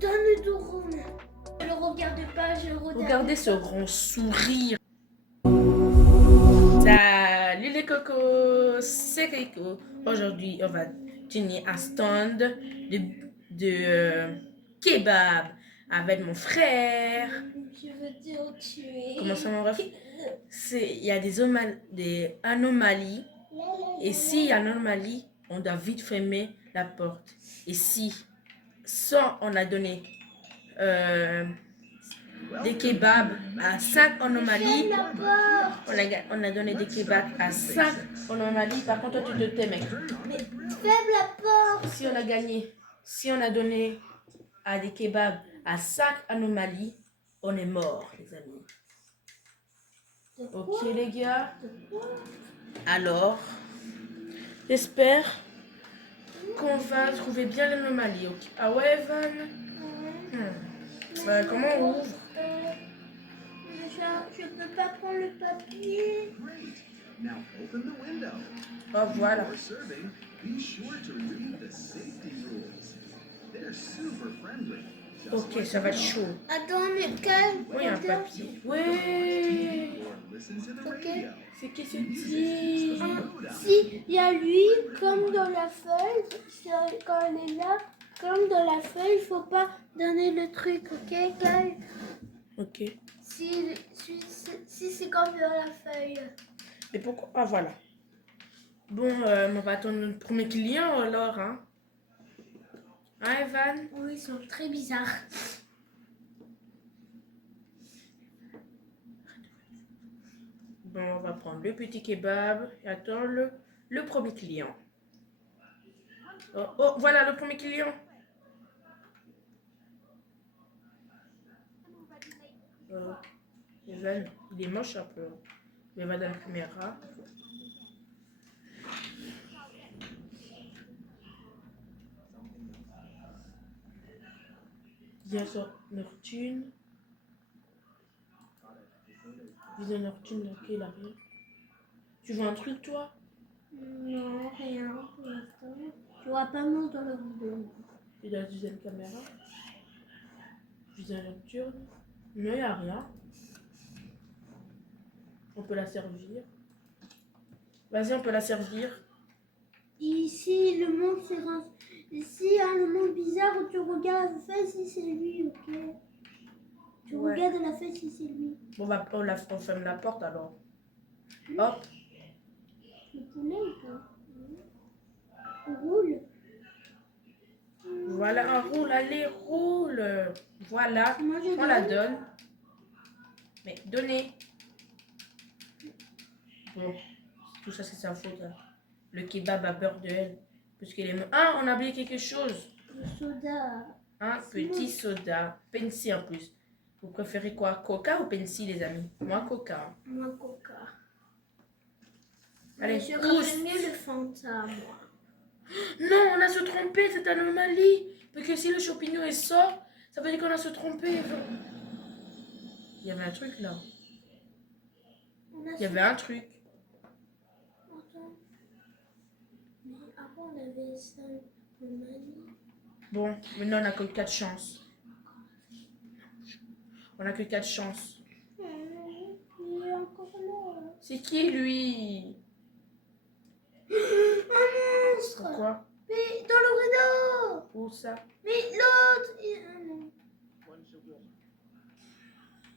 Donne ton rond. Je le regarde pas, je le regarde. Regardez ce grand sourire. Salut les cocos, c'est Rico. Aujourd'hui, on va tenir un stand de kebab avec mon frère. Je veux te tuer. Comment ça, mon ref? Il y a des anomalies. Et s'il y a une anomalie, on doit vite fermer la porte. Et si, sans on a donné des kebabs à 5 anomalies, on a donné des kebabs à 5 anomalies. Par contre, toi, tu te tais, mec. Mais ferme la porte. Si on a gagné, si on a donné à des kebabs à 5 anomalies, on est mort, les amis. Ok, les gars. Alors, j'espère qu'on va trouver bien l'anomalie. Okay. Ah ouais, Evan? Comment on ouvre? Je peux pas prendre le papier. Oh, voilà. Ok, ça va être chaud. Attends, mais calme. Oui, un papier. Oui. Ok. C'est qui ce type? Si, il y a lui, comme dans la feuille, quand elle est là, comme dans la feuille, il faut pas donner le truc, ok, calme. Ok. Si c'est comme dans la feuille. Mais pourquoi? Ah, voilà. Bon, on va attendre notre premier client alors, hein? Hein, Evan? Oui, ils sont très bizarres. Bon, on va prendre le petit kebab et attendre le premier client. Oh, oh, voilà le premier client. Evan, il est moche un peu. Mais va dans la caméra. Viens sur Nocturne. Viens Nocturne, ok, il a rien. Tu veux un truc, toi? Non, rien pour l'instant. Tu vois pas mal dans le vidéo. Et la deuxième caméra. Viens Nocturne. Non, il n'y a rien. On peut la servir. Vas-y, on peut la servir. Ici, le monde c'est ici, hein, le monde bizarre où tu regardes la feuille si c'est lui, ok? Tu regardes la feuille si c'est lui. Bon, on ferme la porte alors. Hop. Le poulet ou pas? On roule. Voilà, un roule, allez, roule. Voilà, on la donne. Mais donnez. Bon, tout ça c'est sa faute. Hein. Le kebab a peur de elle. Parce qu'elle est... Ah, on a oublié quelque chose. Le soda. Un petit soda. Pensi en plus. Vous préférez quoi? Coca ou Pensi, les amis? Moi, Coca. Moi, Coca. Allez, je pousse. préfère mieux le Fanta, moi. Non, on a se trompé, cette anomalie. Parce que si le champignon est sort, ça veut dire qu'on a se trompé. Il y avait un truc là. Il y avait un truc. Attends. Mais avant, on avait ça, anomalie. Bon, maintenant on n'a que 4 chances. On n'a que 4 chances. Il est encore là. C'est qui lui? Un monstre. Pourquoi? Mais dans le rideau. Où ça? Mais l'autre.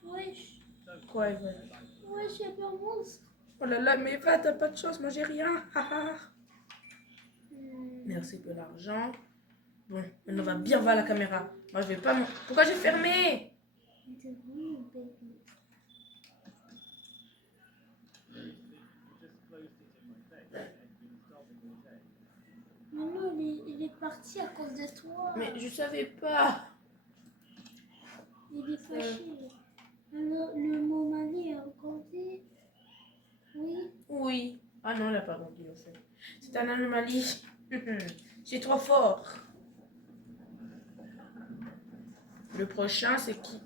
Wesh. Quoi, Evan? Wesh, il y a un monstre. Oh là là, mais Eva, t'as pas de chance, moi j'ai rien. Merci pour l'argent. Bon, maintenant on va bien voir la caméra. Moi je vais pas... Pourquoi j'ai fermé? Maman, il est parti à cause de toi. Mais je savais pas. Il est fâché. Alors, le mot Mali a compté. Oui. Oui. Ah non, il n'a pas grandi en fait. C'est un anomalie. C'est trop fort. Le prochain, c'est qui?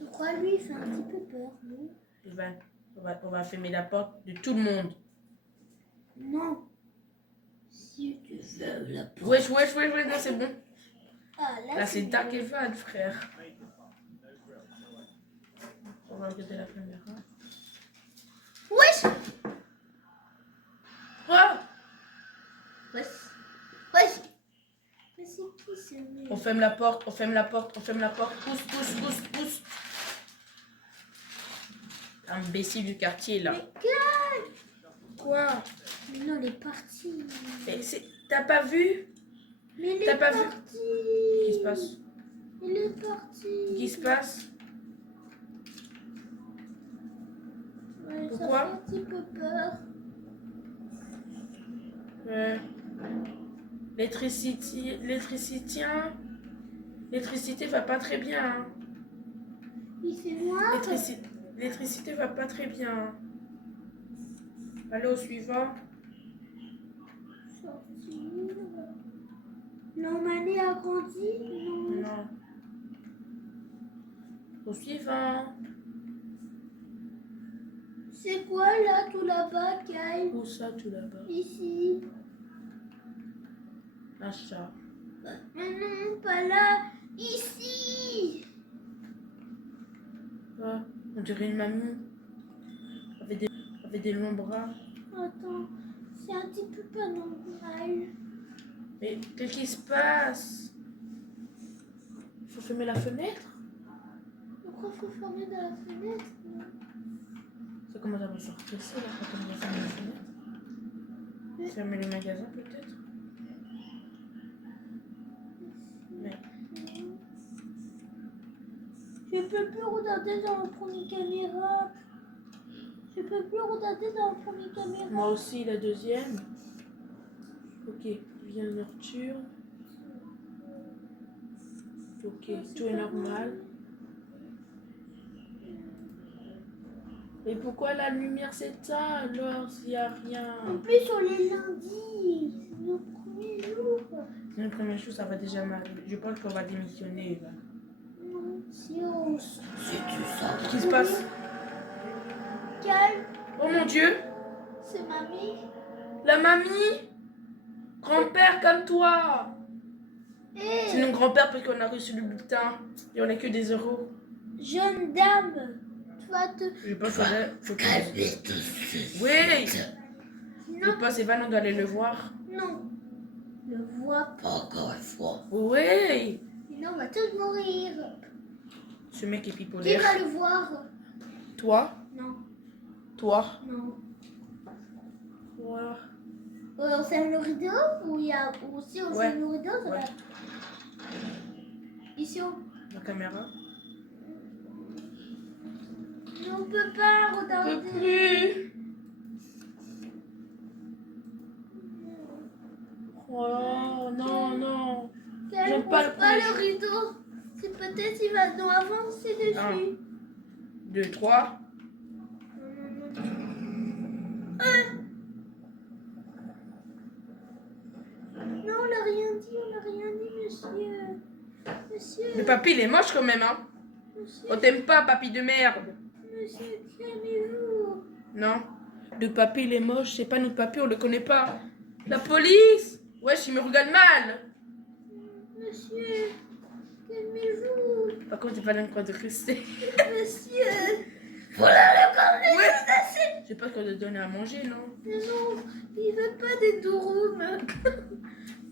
Je crois lui, il fait un petit peu peur, non? On va fermer la porte de tout le monde. Non. Si tu fermes la porte. Wesh, non, c'est bon. Ah, Là, c'est Dark mieux. Evan, frère. On va regarder la caméra. Wesh. Quoi? Wesh. Wesh. Mais c'est qui ce mec? On ferme la porte, on ferme la porte, on ferme la porte. Pousse, pousse, pousse, pousse. Imbécile du quartier, là. Mais calme. Quoi? Mais non, il est parti. T'as pas vu? Mais il T'as est pas vu? parti. Qu'est-ce qui se passe? Il est parti. Qu'est-ce qui se passe? Ouais, Pourquoi? ça fait un petit peu peur. L'électricité va pas très bien. Hein. Il fait noir. L'électricité va pas très bien. Allez au suivant. Sortir. Normanie a grandi. Non. Non. Au suivant. C'est quoi là, tout là-bas, Kyle? Où ça, tout là-bas? Ici. Achat. Mais non, pas là. Ici. Ouais, on dirait une mamie. Avec des longs bras. Attends, c'est un petit peu pas normal. Mais qu'est-ce qui se passe? Il faut fermer la fenêtre? Pourquoi faut fermer dans la fenêtre? Ça commence à me faire presser là quand on va fermer la fenêtre. Fermer le magasin peut-être? Mais Je peux plus regarder dans le premier caméra. Je peux plus regarder dans le premier caméra. moi aussi la deuxième. Ok, vient de nocturne. Ok, tout est normal. Mais pourquoi la lumière s'éteint alors s'il n'y a rien? En plus, on est lundi. C'est notre premier jour. C'est le premier jour, ça va déjà mal. Je pense qu'on va démissionner. Là. Non, si tu sens. Qu'est-ce qui se passe? Calme, Oh mon Dieu! c'est mamie. La mamie! Grand-père, calme-toi! Hé, C'est notre grand-père parce qu'on a reçu le bulletin. Et on n'a que des euros. jeune dame, tu vas te... Je pense qu'on a... Calmez tous. Oui! Je Non, pense Evan, on doit aller le voir. non. Ne vois pas. Encore une fois. Oui! Sinon, on va tous mourir. Ce mec est Qui bipolaire. va le voir? Toi? Non, Toi? non. Toi? On ferme le rideau ou si on Ouais. ferme le rideau, ça Ouais. va. Ici, on... La caméra? Mais on peut pas Je regarder. peux plus! Oh non, non! Qu'elle J'aime pas ouvre le pas premier le jour. rideau. C'est peut-être il va nous avancer dessus. Un. 2, 3. Non, on n'a rien dit, monsieur. Monsieur, Le papy, il est moche quand même, hein? monsieur, On t'aime pas, papy de merde! monsieur, calmez-vous. Non. Le papy, il est moche. C'est pas notre papy, on le connaît pas. La police! Wesh, il me regarde mal! Monsieur, calmez-vous. Par contre, t'es pas là encore de rester. Monsieur, voilà le cornet Ouais. menacé. Je sais pas ce qu'on doit donner à manger, non? Mais non, il veut pas des douroumes.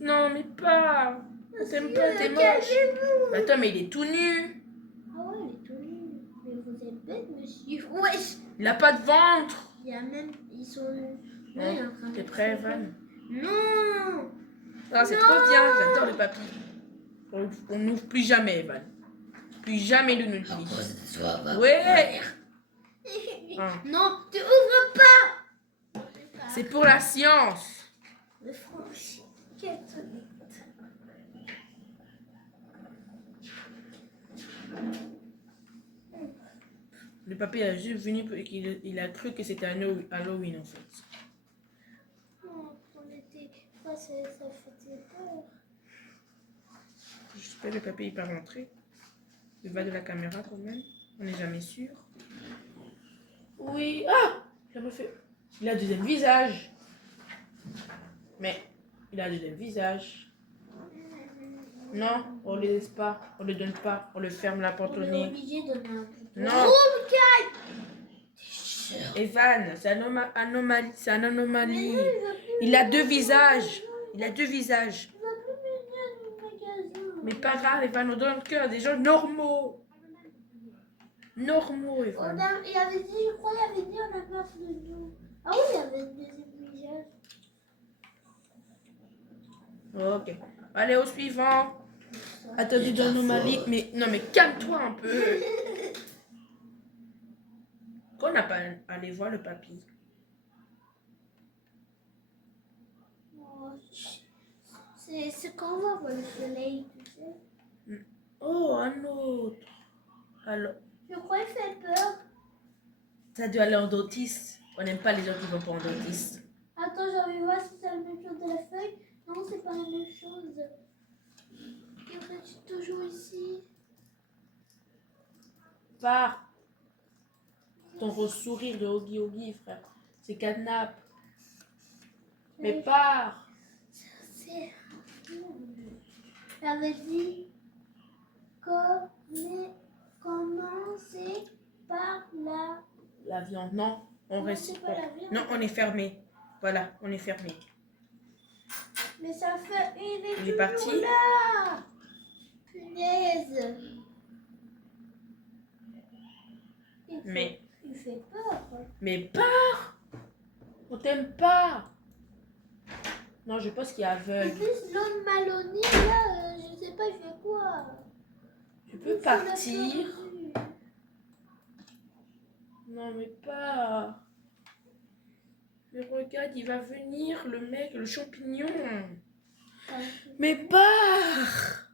Non, mais pas! On t'aime pas, t'es moche! Calmez-vous. Attends, mais il est tout nu! Ah ouais, il est tout nu. Mais vous êtes bête, monsieur. Wesh. Il a pas de ventre! Il y a même... Ils sont... Bon, Ouais, il est en train de t'es prêt, se Evan? Non. Ah, c'est Non. trop bien, j'adore le papy. On n'ouvre plus jamais, Evan. Plus jamais le À nudie. cause de toi, va. Ouais! Ah. Non, tu ouvres pas. C'est pour la science. Le franchi. Catholique. Le papy a juste venu pour qu'il il a cru que c'était Halloween en fait. Non, on était... Ça faisait peur. J'espère que le papy n'est pas rentré. Il va de la caméra quand même. On n'est jamais sûr. Oui. Ah! Ça me fait. Il a un deuxième visage. Mais il a un deuxième visage. Non, on le laisse pas. On le donne pas. On le ferme la porte au On est nez. obligé de donner un bouton. Non. Oh, Evan, c'est anomalie. C'est une mais anomalie. non, il va plus Il a deux venir. visages. Il a deux visages. Il va plus venir au magasin. Mais pas grave, Evan, on donne que à des gens normaux. Normaux, Evan. Il avait dit, je crois, il avait dit on a peur de nous. Ah oui, il y avait un deuxième visage. Ok. Allez, au suivant. Attendez d'anomalie. Mais non, mais calme-toi un peu. Qu'on n'a pas allé voir le papy. Oh, c'est quand on va voir le soleil, tu sais. Oh, un autre. Alors, Je crois qu'il fait peur. ça doit aller en dentiste. On n'aime pas les gens qui vont pas en dentiste. Attends, j'ai envie de voir si c'est la même chose de la feuille. Non, c'est pas la même chose. Il reste toujours ici. Pars. Ton gros sourire de Oggy Oggy, frère. C'est cadenappe. Mais pars. C'est... Elle avait dit commencer par la... La viande, non. On Non, reste. c'est pas la viande. Non, on est fermé. Voilà, on est fermé. Mais ça fait... Il est parti. toujours là. Punaise. Mais, Il fait peur. mais pars. On t'aime pas. Non, je pense qu'il est En aveugle. plus, l'homme Maloney, là, je sais pas, il fait quoi? Tu peux partir. Non, mais pas. Mais regarde, il va venir, le mec, le champignon. Mais pars.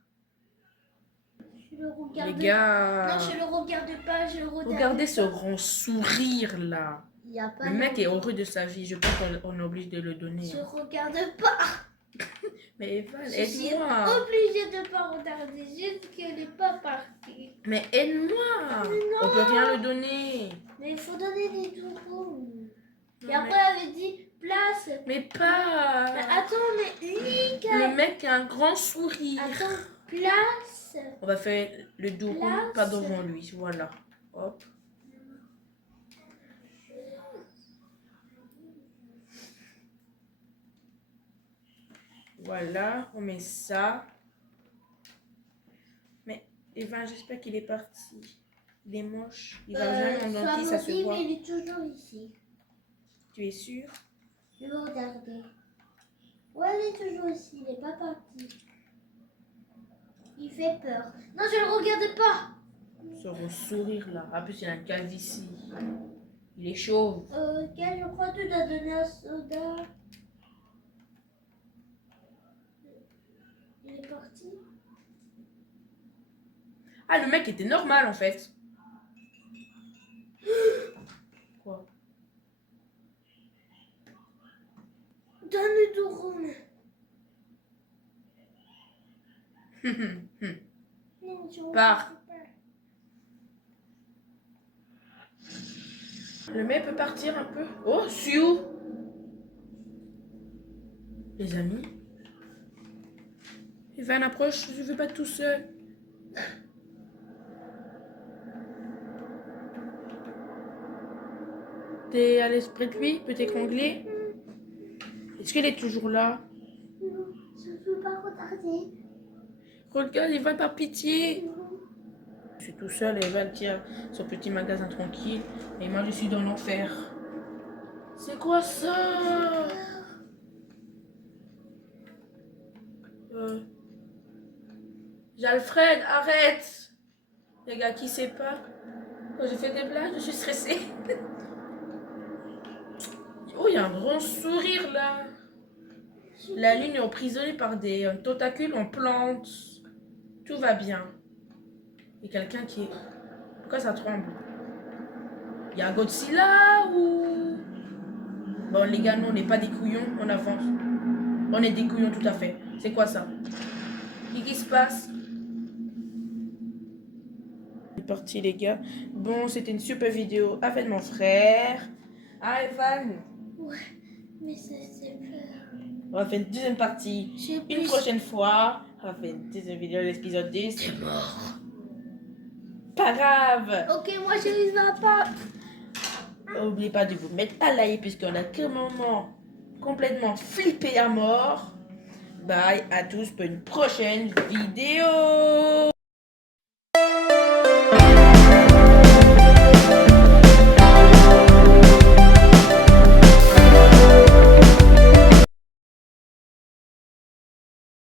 Je le regarde. Les gars. Non, je le regarde pas, je le regarde. Regardez ce grand sourire là. Il y a pas Le mec est heureux de sa vie. Je pense qu'on est obligé de le donner. Je regarde pas. Mais Evan, Je suis aide-moi. obligée de pas regarder juste qu'elle n'est pas partie. Mais aide-moi. Mais non. On peut rien le donner. Mais il faut donner des tourons. Non, Et après, elle avait dit place. mais pas. Mais attends, mais Lika. Le mec a un grand sourire. Attends, place. On va faire le dos Place. pas devant lui. Voilà. Hop. Voilà, on met ça. Mais Evan, j'espère qu'il est parti. Il est moche. Il va jamais en dentiste, ça se voit. mais il est toujours ici. Tu es sûr? Je vais regarder. Ouais, il est toujours ici, il n'est pas parti. Il fait peur. Non, je le regarde pas. Ce gros sourire là. En plus, il a un calvitie. Il est chauve. Quel, je crois que tu dois donner un soda. Il est parti. Ah, le mec était normal en fait. Quoi? Donne du rhum. Non, tu Pars. regardes pas. Le mec peut partir un peu. Oh, Sioux. Les amis. Evan approche, je ne veux pas être tout seul. T'es à l'esprit de lui, peut t'étrangler. Est-ce qu'il est toujours là? Non, je ne peux pas regarder. Regarde, Evan, par pitié. Non. Je suis tout seul et Evan tient son petit magasin tranquille. Et moi, je suis dans l'enfer. C'est quoi ça? Alfred, arrête! Les gars, qui sait pas? Quand je fais des blagues, je suis stressée. Oh, il y a un grand sourire là. La lune est emprisonnée par des tentacules en plantes. Tout va bien. Il y a quelqu'un qui est... Pourquoi ça tremble? Il y a un Godzilla ou... Bon les gars, nous on n'est pas des couillons, on avance. On est des couillons tout à fait. C'est quoi ça? Qu'est-ce qui se passe? C'est parti les gars. Bon, c'était une super vidéo avec mon frère. Ah Evan. Ouais, mais c'est peur. On va faire une deuxième partie J'ai une prochaine fois On fait une deuxième vidéo de l'épisode 10. T'es mort. Pas grave. Ok, moi je n'y vais pas. N'oubliez pas de vous mettre à like puisqu'on a complètement flippé à mort. Bye à tous pour une prochaine vidéo.